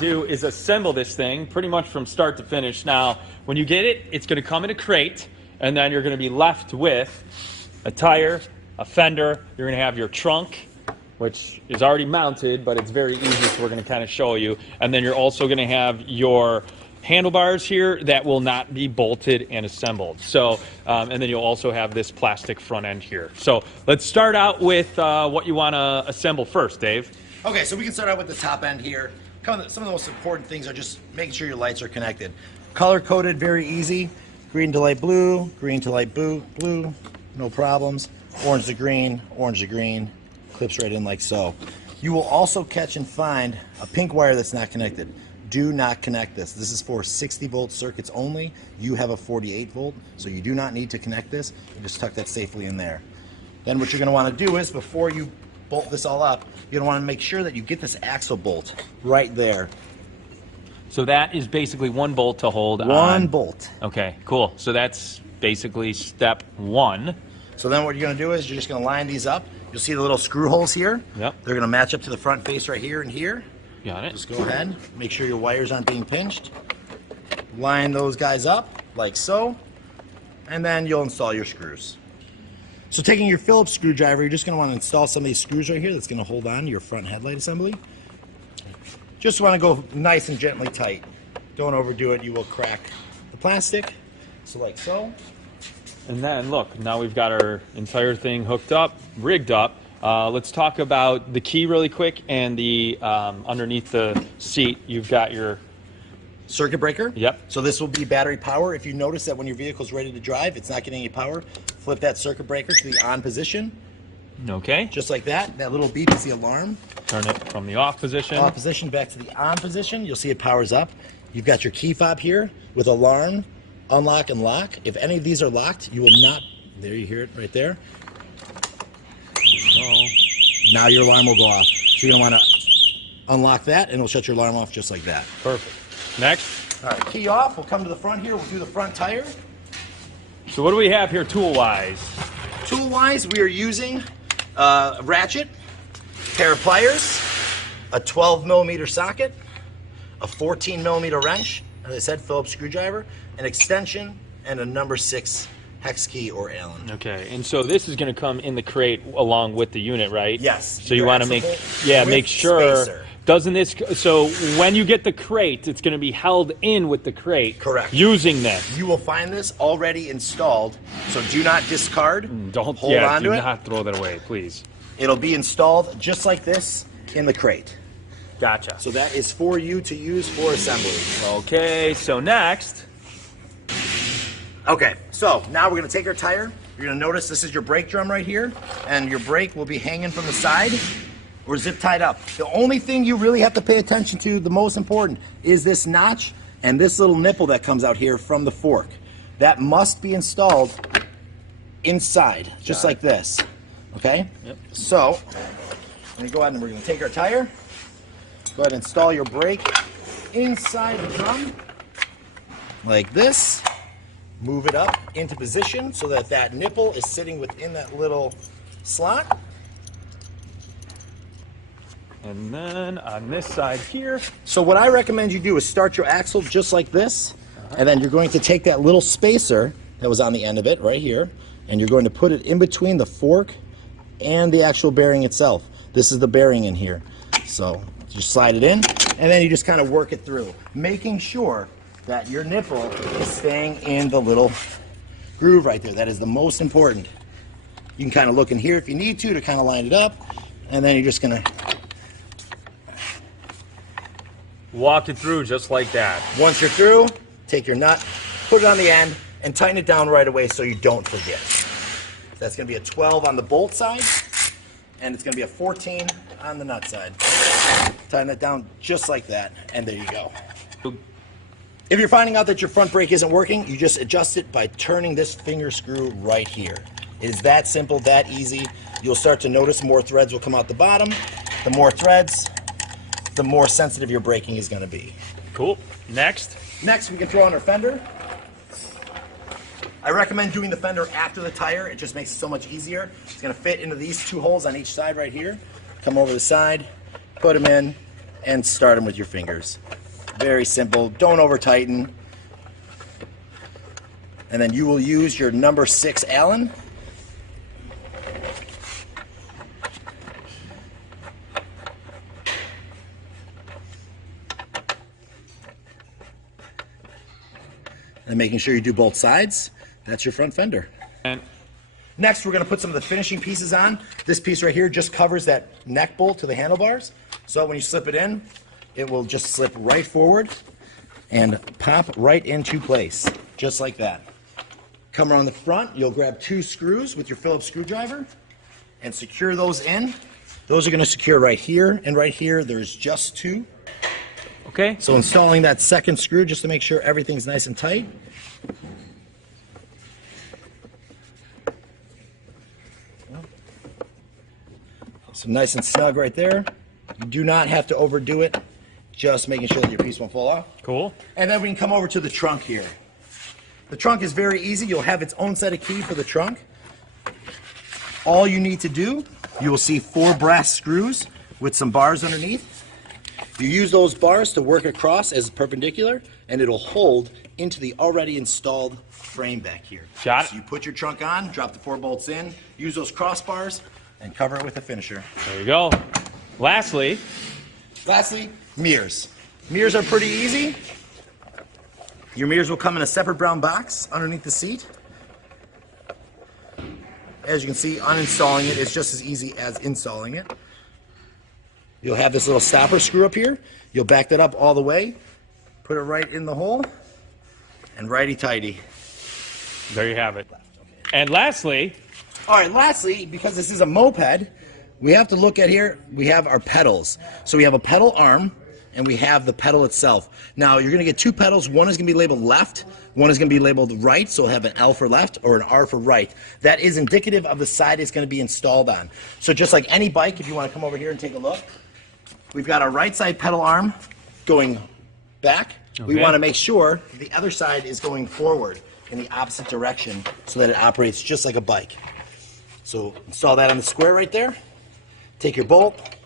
do is assemble this thing pretty much from start to finish. Now, when you get it, it's going to come in a crate, and then you're going to be left with a tire, a fender. You're going to have your trunk, which is already mounted, but it's very easy, so we're going to kind of show you. And then you're also going to have your handlebars here that will not be bolted and assembled. So, and then you'll also have this plastic front end here. So let's start out with what you want to assemble first, Dave. Okay, so we can start out with the top end here. Some of the most important things are just making sure your lights are connected. Color coded, very easy. Green to light blue, green to light blue, no problems. Orange to green, clips right in like so. You will also catch and find a pink wire that's not connected. Do not connect this. This is for 60 volt circuits only. You have a 48 volt, so you do not need to connect this. You just tuck that safely in there. Then what you're going to want to do is, before you bolt this all up, you're going to want to make sure that you get this axle bolt right there. So that is basically one bolt to hold on. One bolt. Okay, cool. So that's basically step one. So then what you're going to do is you're just going to line these up. You'll see the little screw holes here. Yep. They're going to match up to the front face right here and here. Got it. Just go ahead, make sure your wires aren't being pinched. Line those guys up like so, and then you'll install your screws. So taking your Phillips screwdriver, you're just going to want to install some of these screws right here that's going to hold on to your front headlight assembly. Just want to go nice and gently tight. Don't overdo it, you will crack the plastic. So like so. And then look, now we've got our entire thing hooked up, rigged up. Let's talk about the key really quick, and the underneath the seat you've got your circuit breaker. Yep. So this will be battery power. If you notice that when your vehicle's ready to drive, it's not getting any power, flip that circuit breaker to the on position. Okay. Just like that. That little beep is the alarm. Turn it from the off position. Off position back to the on position. You'll see it powers up. You've got your key fob here with alarm, unlock, and lock. If any of these are locked, you will not. There, you hear it right there. Now your alarm will go off. So you're going to want to unlock that, and it'll shut your alarm off just like that. Perfect. Next. All right, key off. We'll come to the front here. We'll do the front tire. So what do we have here tool-wise? Tool-wise, we are using a ratchet, pair of pliers, a 12 millimeter socket, a 14 millimeter wrench, as I said, Phillips screwdriver, an extension, and a number 6 hex key or Allen. Okay, and so this is going to come in the crate along with the unit, right? Yes. So you want to make sure. Spacer. Doesn't this? So when you get the crate, it's going to be held in with the crate. Correct. Using this. You will find this already installed, so do not discard. Don't hold on to it. Do not throw that away, please. It'll be installed just like this in the crate. Gotcha. So that is for you to use for assembly. Okay, so next. Okay, so now we're going to take our tire. You're going to notice this is your brake drum right here, and your brake will be hanging from the side or zip tied up. The only thing you really have to pay attention to, the most important, is this notch and this little nipple that comes out here from the fork. That must be installed inside, just like this. Okay? Yep. So, we're going to go ahead and we're going to take our tire. Go ahead and install your brake inside the drum, like this. Move it up into position so that that nipple is sitting within that little slot. And then on this side here. So what I recommend you do is start your axle just like this, and then you're going to take that little spacer that was on the end of it right here, and you're going to put it in between the fork and the actual bearing itself. This is the bearing in here. So just slide it in, and then you just kind of work it through, making sure that your nipple is staying in the little groove right there. That is the most important. You can kind of look in here if you need to kind of line it up, and then you're just going to walk it through just like that. Once you're through, take your nut, put it on the end, and tighten it down right away so you don't forget. That's going to be a 12 on the bolt side, and it's going to be a 14 on the nut side. Tighten it down just like that, and there you go. If you're finding out that your front brake isn't working, you just adjust it by turning this finger screw right here. It is that simple, that easy. You'll start to notice more threads will come out the bottom. The more threads, the more sensitive your braking is going to be. Cool. Next. Next, we can throw on our fender. I recommend doing the fender after the tire. It just makes it so much easier. It's going to fit into these two holes on each side right here. Come over the side, put them in, and start them with your fingers. Very simple. Don't over tighten. And then you will use your number 6 Allen. And making sure you do both sides. That's your front fender. And next, we're going to put some of the finishing pieces on. This piece right here just covers that neck bolt to the handlebars. So when you slip it in, it will just slip right forward and pop right into place, just like that. Come around the front, you'll grab 2 screws with your Phillips screwdriver and secure those in. Those are going to secure right here and right here. There's just 2. okay. So installing that second screw just to make sure everything's nice and tight. So nice and snug right there. You do not have to overdo it, just making sure that your piece won't fall off. Cool. And then we can come over to the trunk here. The trunk is very easy. You'll have its own set of key for the trunk. All you need to do, you will see 4 brass screws with some bars underneath. You use those bars to work across as perpendicular, and it'll hold into the already installed frame back here. Got it. So you put your trunk on, drop the 4 bolts in, use those crossbars, and cover it with a finisher. There you go. Lastly, mirrors. Mirrors are pretty easy. Your mirrors will come in a separate brown box underneath the seat. As you can see, uninstalling it is just as easy as installing it. You'll have this little stopper screw up here. You'll back that up all the way, put it right in the hole, and righty-tighty. there you have it. And lastly, All right, lastly, because this is a moped, we have to look at here, we have our pedals. So we have a pedal arm, and we have the pedal itself. Now, you're going to get 2 pedals. One is going to be labeled left. One is going to be labeled right, so it'll have an L for left or an R for right. That is indicative of the side it's going to be installed on. So just like any bike, if you want to come over here and take a look, we've got our right side pedal arm going back. We Okay. want to make sure the other side is going forward in the opposite direction so that it operates just like a bike. So install that on the square right there. Take your bolt,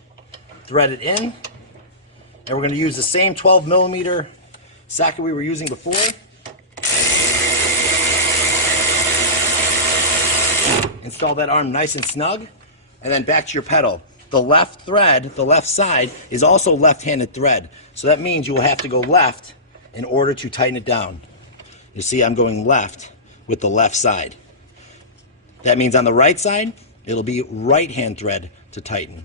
thread it in, and we're going to use the same 12mm socket we were using before. Install that arm nice and snug, and then back to your pedal. The left thread, the left side, is also left-handed thread. So that means you will have to go left in order to tighten it down. You see, I'm going left with the left side. That means on the right side, it'll be right-hand thread to tighten.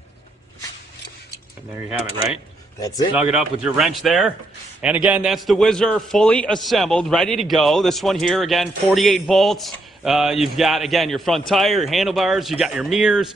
and there you have it, right? That's it. Snug it up with your wrench there. And again, that's the Whizzer fully assembled, ready to go. This one here, again, 48 volts. You've got, again, your front tire, your handlebars, you got your mirrors,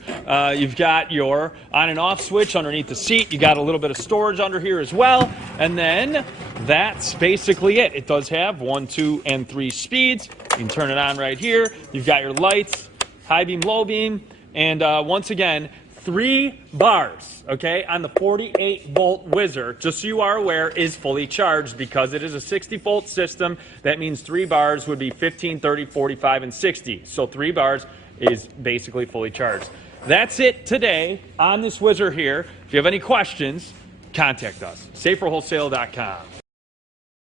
you've got your on and off switch underneath the seat, you got a little bit of storage under here as well, and then that's basically it. It does have 1, 2, and 3 speeds. You can turn it on right here. You've got your lights, high beam, low beam, and once again, 3 bars, okay, on the 48-volt Whizzer, just so you are aware, is fully charged because it is a 60-volt system. That means 3 bars would be 15, 30, 45, and 60. So 3 bars is basically fully charged. That's it today on this Whizzer here. If you have any questions, contact us. SaferWholesale.com.